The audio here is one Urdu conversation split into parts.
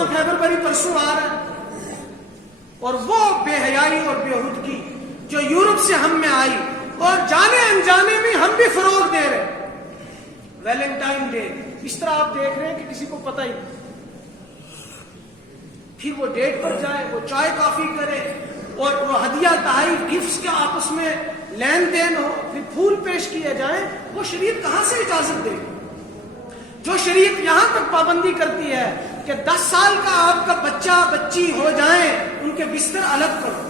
اتنا خیبر بری پرسوں آ رہا ہے، اور وہ بے حیائی اور بےہودگی جو یورپ سے ہم میں آئی اور جانے انجانے میں ہم بھی فروغ دے رہے ہیں۔ ویلنٹائن ڈے اس طرح آپ دیکھ رہے ہیں کہ کسی کو پتہ ہی نہیں، پھر وہ ڈیٹ پر جائے، وہ چائے کافی کرے اور وہ ہدیہ تحائف گفٹس کے آپس میں لین دین ہو، پھر پھول پیش کیے جائیں، وہ شریعت کہاں سے اجازت دے گی؟ جو شریعت یہاں تک پابندی کرتی ہے کہ 10 سال کا آپ کا بچہ بچی ہو جائیں ان کے بستر الگ کرو،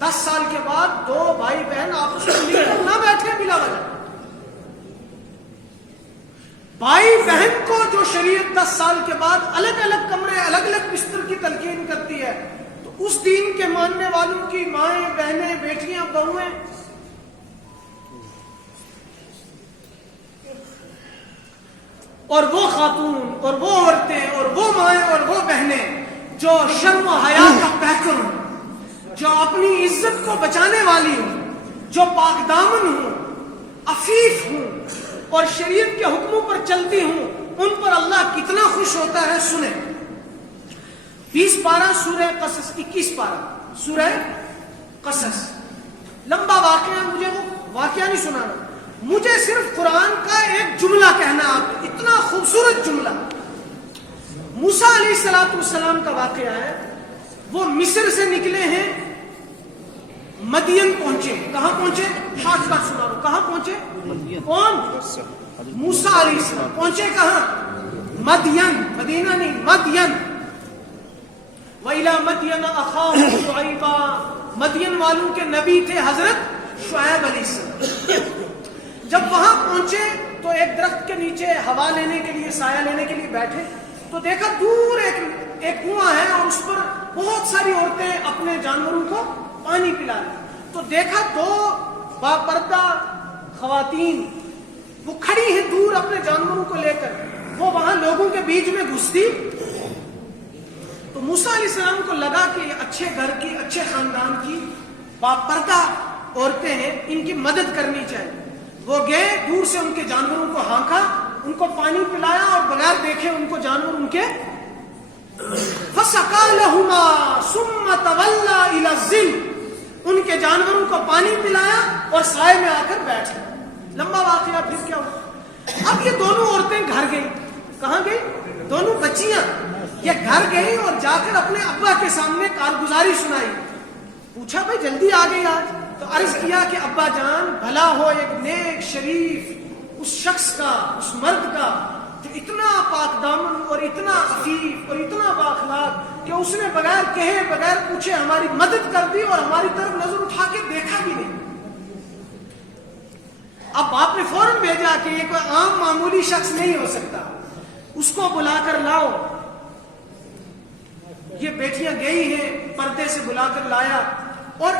10 سال کے بعد 2 بھائی بہن آپس میں مل کر نہ بیٹھے بلا وجہ۔ بھائی بہن کو جو شریعت 10 سال کے بعد الگ الگ کمرے الگ الگ بستر کی تلقین کرتی ہے، تو اس دین کے ماننے والوں کی مائیں بہنیں بیٹیاں بہویں اور وہ خاتون اور وہ عورتیں اور وہ مائیں اور وہ بہنیں جو شرم و حیا کا پیکر ہوں، جو اپنی عزت کو بچانے والی ہوں، جو پاک دامن ہوں، عفیف ہوں اور شریعت کے حکموں پر چلتی ہوں، ان پر اللہ کتنا خوش ہوتا ہے سنیں۔ 20 پارہ سورہ قصص، 21 پارہ سورہ قصص، لمبا واقعہ، مجھے وہ واقعہ نہیں سنانا، مجھے صرف قرآن کا ایک جملہ کہنا، آپ اتنا خوبصورت جملہ۔ موسیٰ علیہ السلام کا واقعہ ہے، وہ مصر سے نکلے ہیں، مدین پہنچے، کہاں پہنچے؟ شارٹ کٹ سنا رہا، کہاں پہنچے؟ کون؟ موسیٰ علیہ السلام پہنچے کہاں؟ مدین، مدینہ نہیں، مدین۔ وَإِلَى مَدْيَنَ أَخَاهُمْ شُعَيْبًا، مدین والوں کے نبی تھے حضرت شعیب علیہ السلام۔ جب وہاں پہنچے تو ایک درخت کے نیچے ہوا لینے کے لیے، سایہ لینے کے لیے بیٹھے، تو دیکھا دور ایک کنواں ہے اور اس پر بہت ساری عورتیں اپنے جانوروں کو پانی پلا رہی۔ تو دیکھا 2 باپردہ خواتین وہ کھڑی ہیں دور اپنے جانوروں کو لے کر، وہ وہاں لوگوں کے بیچ میں گھستی۔ تو موسیٰ علیہ السلام کو لگا کہ یہ اچھے گھر کی، اچھے خاندان کی باپردہ عورتیں ہیں، ان کی مدد کرنی چاہیے۔ وہ گئے، دور سے ان کے جانوروں کو ہانکا، ان کو پانی پلایا اور بغیر دیکھے ان کو جانور ان کے فَسَقَىٰ لَهُمَا ثُمَّ تَوَلَّىٰ إِلَى الظِّلِّ، ان کے جانوروں کو پانی پلایا اور سائے میں آ کر بیٹھ گئے۔ لمبا واقعہ، پھر کیا ہوا؟ اب یہ دونوں عورتیں گھر گئی، کہاں گئی؟ دونوں بچیاں یہ گھر گئی اور جا کر اپنے ابا کے سامنے کارگزاری سنائی۔ پوچھا بھائی جلدی آ گئی آج؟ تو عرض کیا کہ ابا جان بھلا ہو ایک نیک شریف اس شخص کا، اس مرد کا جو اتنا پاک دامن اور اتنا عفیف اور اتنا بااخلاق کہ اس نے بغیر کہے بغیر پوچھے ہماری مدد کر دی اور ہماری طرف نظر اٹھا کے دیکھا بھی نہیں۔ اب باپ نے فوراً بھیجا کہ یہ کوئی عام معمولی شخص نہیں ہو سکتا، اس کو بلا کر لاؤ۔ یہ بیٹیاں گئی ہیں، پردے سے بلا کر لایا، اور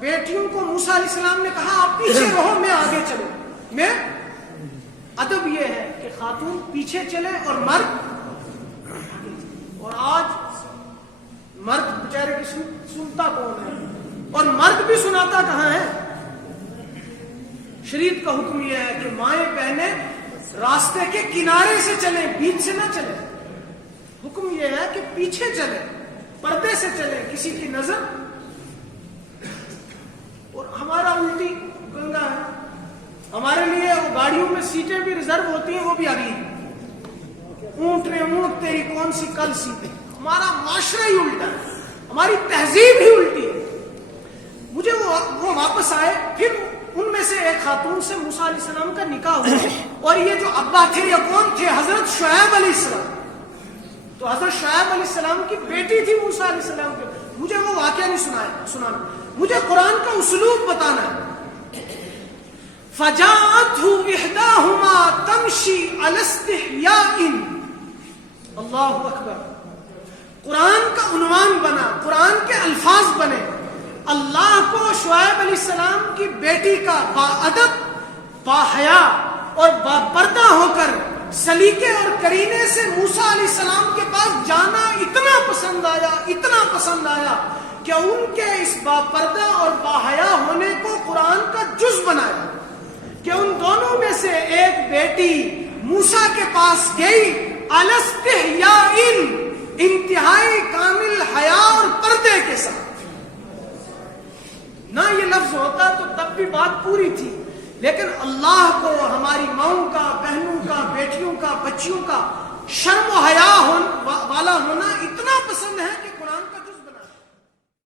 بیٹیوں کو موسیٰ علیہ السلام نے کہا آپ پیچھے رہو، میں آگے چلوں۔ میں ادب یہ ہے کہ خاتون پیچھے چلے اور مرد، اور آج مرد بیچارے کی سنتا کون ہے؟ اور مرد بھی سناتا کہاں ہے؟ شریعت کا حکم یہ ہے کہ مائیں بہنیں راستے کے کنارے سے چلیں، بیچ سے نہ چلیں۔ حکم یہ ہے کہ پیچھے چلیں، پردے سے چلیں، کسی کی نظر۔ اور ہمارا الٹی گنگا ہے، ہمارے لیے وہ گاڑیوں میں سیٹیں بھی ریزرو ہوتی ہیں، وہ بھی آگئی ہیں، اونٹ نے اونٹ تیری کون سی کل سیٹیں۔ ہمارا معاشرہ ہی الٹا ہے، ہماری تہذیب ہی الٹی ہے۔ مجھے وہ واپس آئے، پھر ان میں سے ایک خاتون سے موسیٰ علیہ السلام کا نکاح ہوا، اور یہ جو ابا تھے یا کون تھے؟ حضرت شعیب علیہ السلام۔ تو حضرت شعیب علیہ السلام کی بیٹی تھی موسیٰ علیہ السلام کی۔ مجھے وہ واقعہ نہیں سنانا، مجھے قرآن کا اسلوب بتانا ہے۔ فَجَاءَتْهُ إِحْدَاهُمَا تَمْشِي عَلَى اسْتِحْيَاءٍ، اللہ اکبر۔ قرآن کا عنوان بنا، قرآن کے الفاظ بنے۔ اللہ کو شعیب علیہ السلام کی بیٹی کا با ادب، با حیا اور با پردہ ہو کر سلیقے اور کرینے سے موسیٰ علیہ السلام کے پاس جانا اتنا پسند آیا، اتنا پسند آیا کہ ان کے اس با پردہ اور با حیا ہونے کو قرآن کا جز بنایا، کہ ان دونوں میں سے ایک بیٹی موسیٰ کے پاس گئی، علی استحیاء، انتہائی کامل حیا اور پردے کے ساتھ. نہ یہ لفظ ہوتا تو تب بھی بات پوری تھی، لیکن اللہ کو ہماری ماؤں کا، بہنوں کا، بیٹیوں کا، بچیوں کا شرم و حیا والا ہونا اتنا پسند ہے کہ